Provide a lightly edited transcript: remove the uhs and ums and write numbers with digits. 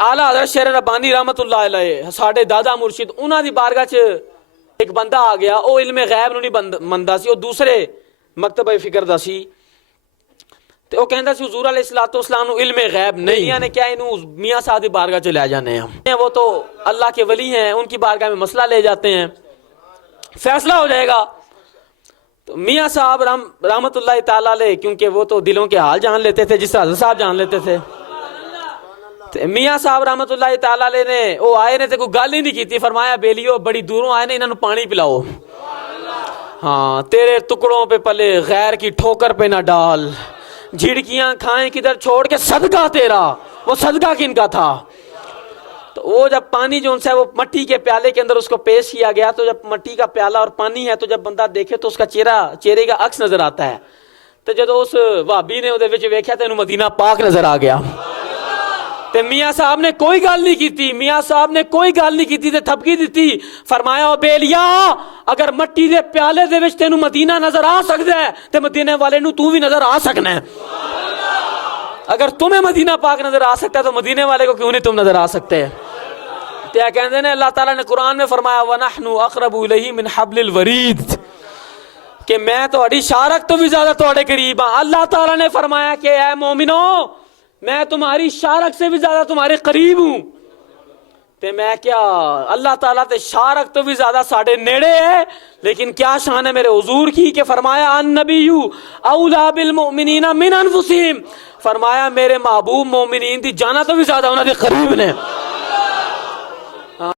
ਆਲਾ ਹਜ਼ਰਤ ਸ਼ੇਰ ਰਬਾਨੀ ਰਹਿਮਤ ਅੱਲਾਹ ਅਲੈਹ ਸਾਡੇ ਦਾਦਾ ਮੁਰਸ਼ਿਦ ਉਹਨਾਂ ਦੀ ਬਾਰਗਾਹ 'ਚ ਇੱਕ ਬੰਦਾ ਆ ਗਿਆ, ਉਹ ਇਲਮ ਗੈਬ ਨੂੰ ਨਹੀਂ ਮੰਨਦਾ ਸੀ, ਉਹ ਦੂਸਰੇ ਮਕਤਬ ਫਿਕਰ ਦਾ ਸੀ ਤੇ ਉਹ ਕਹਿੰਦਾ ਸੀ हुजूर अलैहिस्सलाम ਨੂੰ इल्म गैब नहीं है, क्या इन्हों मियाँ साहब की बारगाह च ले जाने हैं, वो तो अल्लाह के वली हैं, उनकी बारगाह में मसला ले जाते हैं, फैसला हो जाएगा। तो मियाँ साहब रहमतुल्लाह ताला अलैह, क्योंकि वो तो दिलों के हाल जान लेते थे जिस तरह हज़रत साहब जान लेते थे, तो मियाँ साहब रहमतुल्लाह ताला अलैह ने वो आए ने तो कोई गल ही नहीं की, फरमाया बेलियो बड़ी दूरों आए ने, इन्होंने पानी पिलाओ, हाँ तेरे टुकड़ों पे पले गैर की ठोकर पे ना डाल, झिड़कियां खाएं किधर छोड़ के सदका तेरा, वो सदका किनका था। तो वो जब पानी जो उनसे वो मट्टी के प्याले के अंदर उसको पेश किया गया, तो जब मट्टी का प्याला और पानी है तो जब बंदा देखे तो उसका चेहरे का अक्स नजर आता है, तो जब उस भाभी ने उहदे विच वेख्या तो इन्हूं मदीना पाक नजर आ गया। ते मियाँ साहब ने कोई गल नहीं की, मियाँ साहब ने कोई गल नहीं की ते थपकी दी, फरमाया ओ बेलिया अगर मट्टी दे प्याले दे विच तैनूं मदीना नजर आ सकदा है ते मदीने वाले नूं तू भी नजर आ सकना है। अगर तुम्हें मदीना पाक नजर आ सकता है तो मदीने वाले को क्यों नहीं तुम नजर आ सकते। ते कहंदे ने अल्लाह ताला ने कुरान में फरमाया वनहनु अक़रबु इलैहि मिन हब्लिल वरीद, कि मैं तुहाडी शारक तो भी ज्यादा तुहाडे करीब हां। अल्लाह ताला ने फरमाया कि ऐ मोमिनो मैं तुम्हारी शारक से भी ज्यादा तुम्हारे करीब हूं। ते मैं क्या अल्लाह ताला ते शारक तो भी ज्यादा साढ़े नेड़े है, लेकिन क्या शान है मेरे हुजूर की कि फरमाया अन नबीयू औला बिल मुमिनीना मिन अनफुसिहिम, फरमाया मेरे महबूब मोमिनीन दी जाना तो भी ज्यादा उन्हां दे करीब ने।